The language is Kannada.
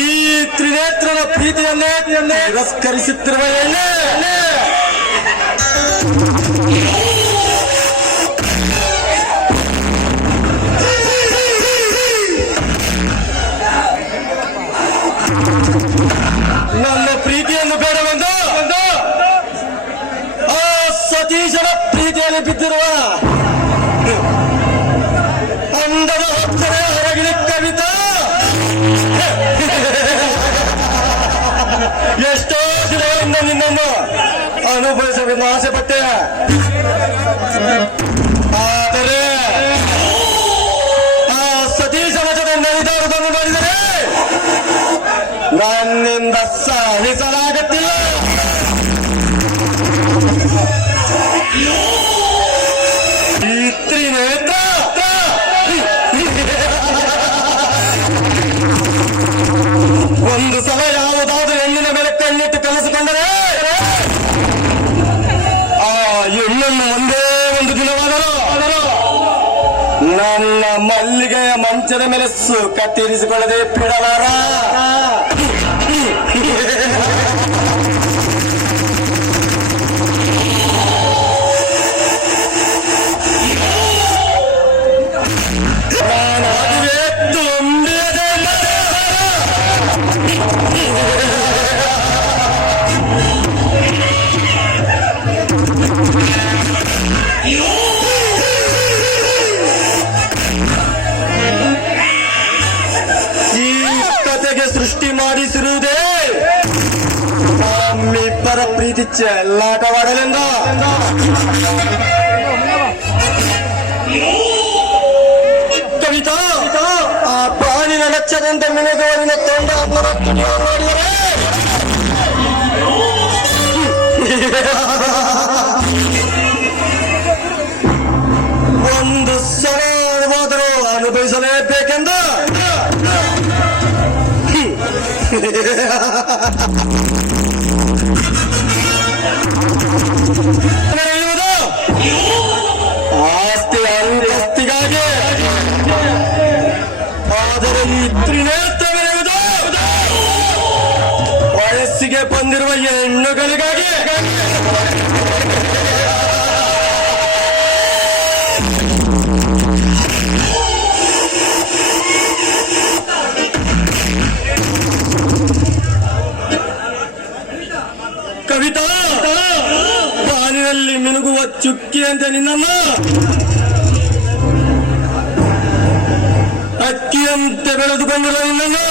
ಈ ತ್ರಿನೇತ್ರನ ಪ್ರೀತಿಯನ್ನೇ ತಿರಸ್ಕರಿಸುತ್ತಿರುವ ನನ್ನ ಪ್ರೀತಿಯನ್ನು ಬೇಡವೆಂದು ಆ ಸತೀಶನ ಪ್ರೀತಿಯಲ್ಲಿ ಬಿದ್ದಿರುವ ನಿನ್ನನ್ನು ಅನುಭವಿಸಬೇಕು ಆಸೆ ಪಟ್ಟೆ. ಆದರೆ ಆ ಸತೀಶನ ಜೊತೆ ನಡೆದಾಡುವುದನ್ನು ನೋಡಿದರೆ ನನ್ನಿಂದ ಸಹಿಸಲಾಗುತ್ತಿಲ್ಲ. ಈ ತ್ರಿನೇತ್ರ ನನ್ನ ಮಲ್ಲಿಗೆಯ ಮಂಚದ ಮೇಲೆ ಸುಖ ತೀರಿಸಿಕೊಳ್ಳದೆ ಬಿಡಲಾರ ಸೃಷ್ಟಿ ಮಾಡಿಸಿರುವುದೇ. ನಮ್ಮಿಬ್ಬರ ಪ್ರೀತಿ ಚೆಲ್ಲಾಟವಾಡಲೆಂದ ಕವಿತಾ ಆ ಪ್ರಾಣಿನ ನಚ್ಚದಂತೆ ಮಿನುಗುವರಿನ ತೊಂಡ ಅಮ್ಮನ ಆಸ್ತಿ ಅಂತಸ್ತಿಗಾಗಿ ಆದರೆ ಈ ತ್ರಿನೇತ್ರ ಬೆಳೆಯುವುದು ವಯಸ್ಸಿಗೆ ಬಂದಿರುವ ಹೆಣ್ಣುಗಳಿಗಾಗಿ. ಬಾನಿನಲ್ಲಿ ಮಿನುಗುವ ಚುಕ್ಕಿಯಂತೆ ನಿನ್ನನ್ನು ಅಕ್ಕಿಯಂತೆ ಬೆಳೆದುಕೊಂಡಿರುವ ನಿನ್ನನ್ನು